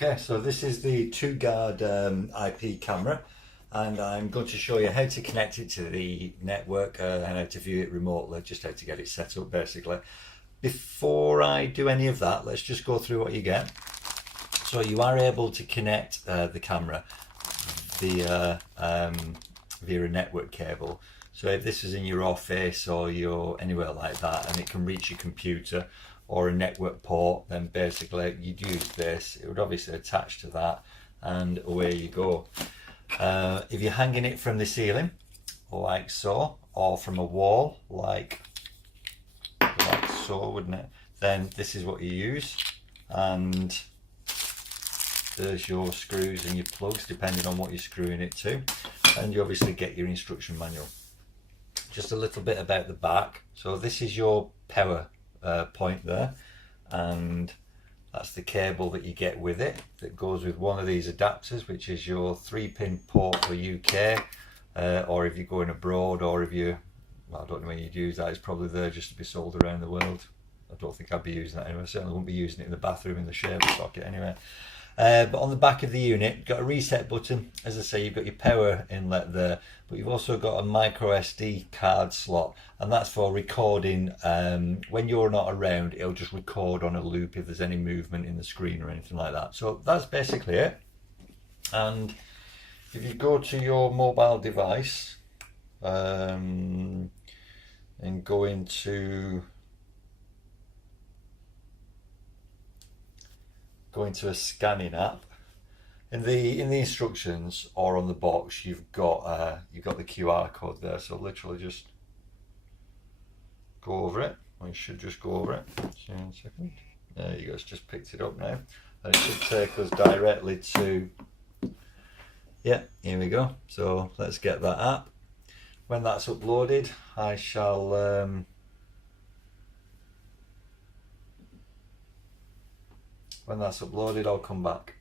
Okay, so this is the 2-guard IP camera, and I'm going to show you how to connect it to the network and how to view it remotely, just how to get it set up basically. Before I do any of that, let's just go through what you get. So you are able to connect the camera via a network cable. So if this is in your office or you're anywhere like that and it can reach your computer or a network port, then basically you'd use this. It would obviously attach to that and away you go. If you're hanging it from the ceiling like so, or from a wall like so, wouldn't it, then this is what you use, and there's your screws and your plugs depending on what you're screwing it to, and you obviously get your instruction manual. Just a little bit about the back. So this is your power point there, and that's the cable that you get with it that goes with one of these adapters, which is your 3-pin port for UK, or if you're going abroad, or if you, well, I don't know when you'd use that. It's probably there just to be sold around the world. I don't think I'd be using that anyway. I certainly wouldn't be using it in the bathroom in the shaver socket anyway. But on the back of the unit, you've got a reset button. As I say, you've got your power inlet there, but you've also got a micro SD card slot, and that's for recording. When you're not around, it'll just record on a loop if there's any movement in the screen or anything like that. So that's basically it. And if you go to your mobile device and go into a scanning app, in the instructions or on the box you've got the QR code there, so literally just go over it, or you should just go over it. See in a second. There you go, it's just picked it up now, and it should take us directly to, yeah, here we go. So let's get that app. When that's uploaded, I shall when that's uploaded, I'll come back.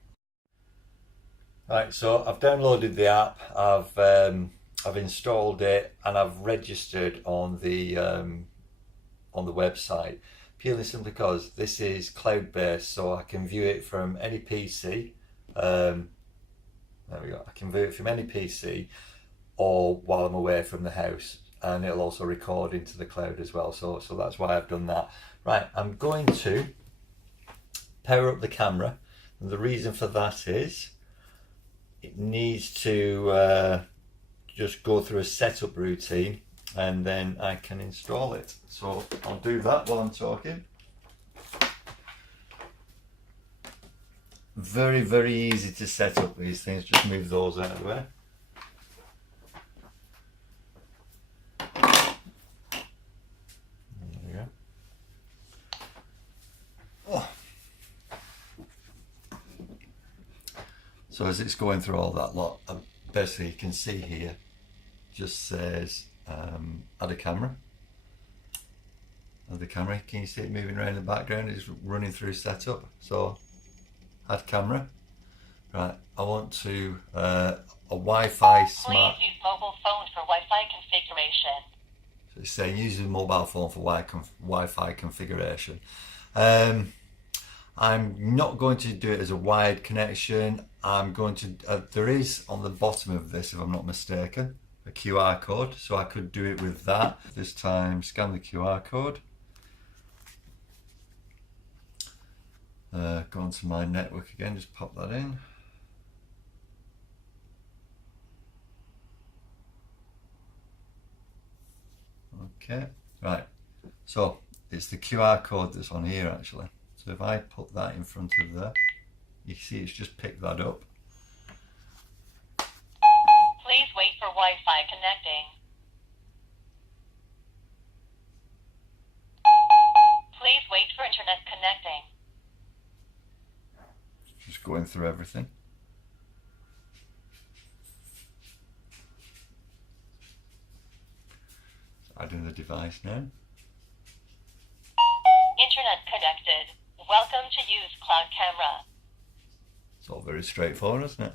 Right, so I've downloaded the app, I've installed it, and I've registered on the website, purely simply because this is cloud-based, so I can view it from any PC. There we go. I can view it from any PC, or while I'm away from the house, and it'll also record into the cloud as well. So that's why I've done that. Right, I'm going to power up the camera, and the reason for that is it needs to just go through a setup routine, and then I can install it. So I'll do that while I'm talking. Very, very easy to set up these things. Just move those out of the way. There we go. Oh. So as it's going through all that lot, basically you can see here, just says add a camera. Add the camera. Can you see it moving around in the background? It's running through setup. So add camera. Right, I want to a Wi-Fi smart. Please use mobile phone for Wi-Fi configuration. So it's saying use a mobile phone for Wi-Fi configuration. I'm not going to do it as a wired connection. I'm going to, there is on the bottom of this, if I'm not mistaken, a QR code. So I could do it with that. This time, scan the QR code. Go onto my network again, just pop that in. Okay, right. So it's the QR code that's on here actually. So if I put that in front of there, you see it's just picked that up. Please wait for Wi-Fi connecting. Please wait for internet connecting. Just going through everything. Adding the device now. Internet connected. Welcome to use cloud camera. It's all very straightforward, isn't it?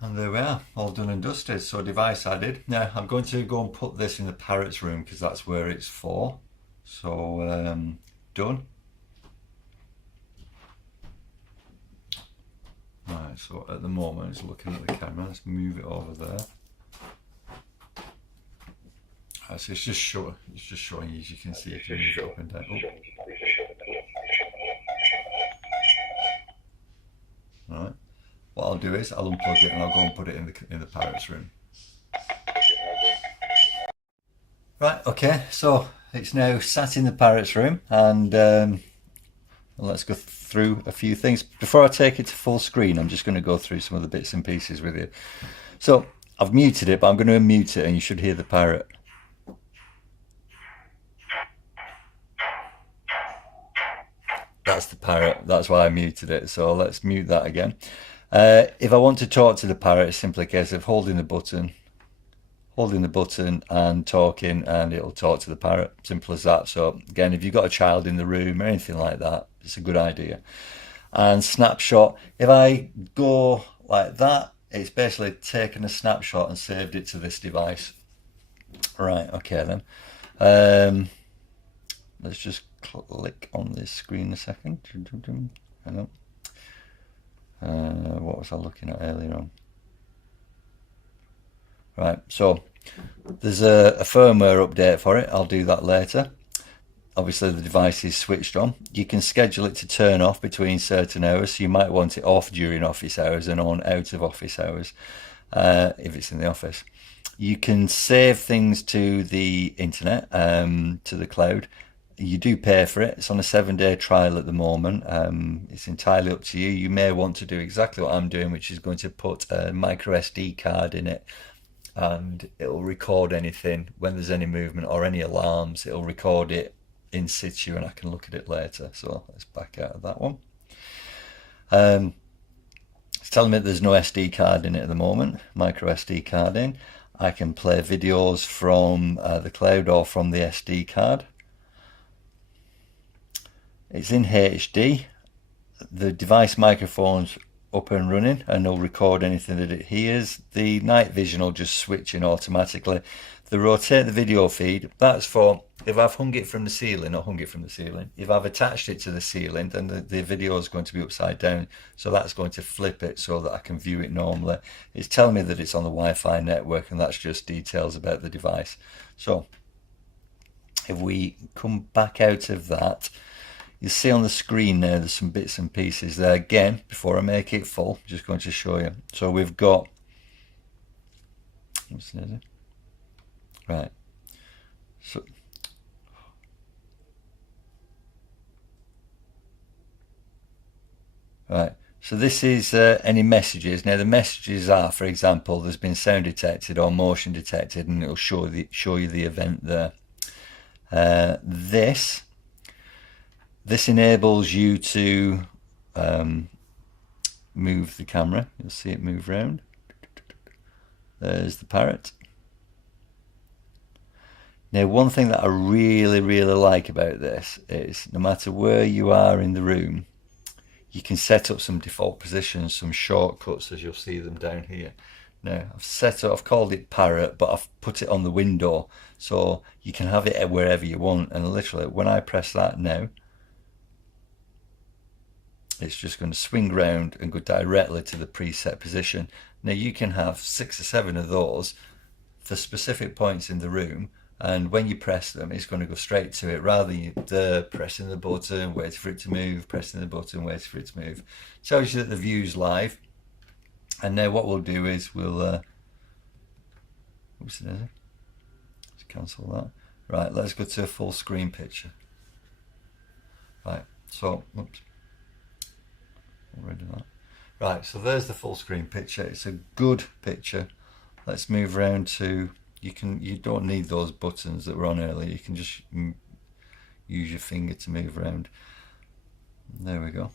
And there we are, all done and dusted. So device added. Now I'm going to go and put this in the parrot's room because that's where it's for. So done. Right, so at the moment it's looking at the camera. Let's move it over there. Right, so it's just showing you, as you can see, if you move it up and down. Oh. Right. What I'll do is I'll unplug it and I'll go and put it in the parrot's room. Right, okay, so it's now sat in the parrot's room, and let's go through a few things. Before I take it to full screen, I'm just going to go through some of the bits and pieces with you. So I've muted it, but I'm going to unmute it and you should hear the parrot. That's the parrot, that's why I muted it, so let's mute that again. If I want to talk to the parrot, it's simply a case of holding the button and talking, and it'll talk to the parrot. Simple as that. So again, if you've got a child in the room or anything like that, it's a good idea. And snapshot, if I go like that, it's basically taken a snapshot and saved it to this device. Right, okay then. Let's just click on this screen a second. Hang on. What was I looking at earlier on? Right, so there's a firmware update for it. I'll do that later. Obviously the device is switched on. You can schedule it to turn off between certain hours, so you might want it off during office hours and on out of office hours if it's in the office. You can save things to the internet, to the cloud. You do pay for it. It's on a 7-day trial at the moment. It's entirely up to you. You may want to do exactly what I'm doing, which is going to put a micro SD card in it, and it'll record anything when there's any movement or any alarms. It'll record it in situ and I can look at it later. So let's back out of that one. It's telling me there's no SD card in it at the moment. Micro SD card in. I can play videos from the cloud or from the SD card. It's in HD. The device microphone's up and running and it'll record anything that it hears. The night vision will just switch in automatically. The rotate the video feed, that's for if I've hung it from the ceiling, if I've attached it to the ceiling, then the video is going to be upside down, so that's going to flip it so that I can view it normally. It's telling me that it's on the Wi-Fi network, and that's just details about the device. So if we come back out of that, you see on the screen there, there's some bits and pieces there. Again, before I make it full, I'm just going to show you. So we've got, right, so this is any messages. Now the messages are, for example, there's been sound detected or motion detected, and it'll show you the event there. This enables you to move the camera. You'll see it move around. There's the parrot. Now, one thing that I really like about this is no matter where you are in the room, you can set up some default positions, some shortcuts, as you'll see them down here. Now, I've called it parrot, but I've put it on the window, so you can have it wherever you want. And literally, when I press that now, it's just going to swing round and go directly to the preset position. Now you can have 6 or 7 of those for specific points in the room, and when you press them, it's going to go straight to it, rather than pressing the button, waiting for it to move, pressing the button, waiting for it to move. Tells you that the view's live. And now what we'll do is we'll let's cancel that. Right, let's go to a full screen picture. Right, so oops. Right, so there's the full screen picture. It's a good picture. Let's move around to, you don't need those buttons that were on earlier. You can just use your finger to move around. There we go.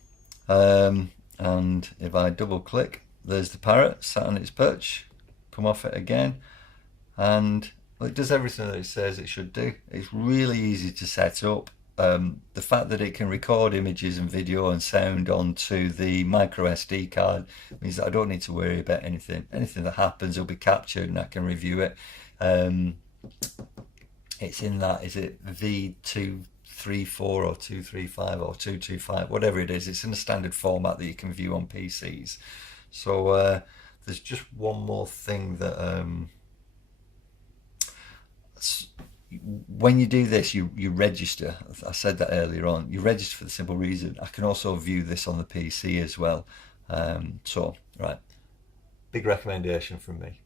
And if I double click, there's the parrot sat on its perch. Come off it again, and it does everything that it says it should do. It's really easy to set up. The fact that it can record images and video and sound onto the micro SD card means that I don't need to worry about anything. Anything that happens will be captured and I can review it. It's in that, is it V234 or 235 or 225, whatever it is. It's in a standard format that you can view on PCs. So there's just one more thing that when you do this, you register. I said that earlier on. You register for the simple reason I can also view this on the PC as well. So right, big recommendation from me.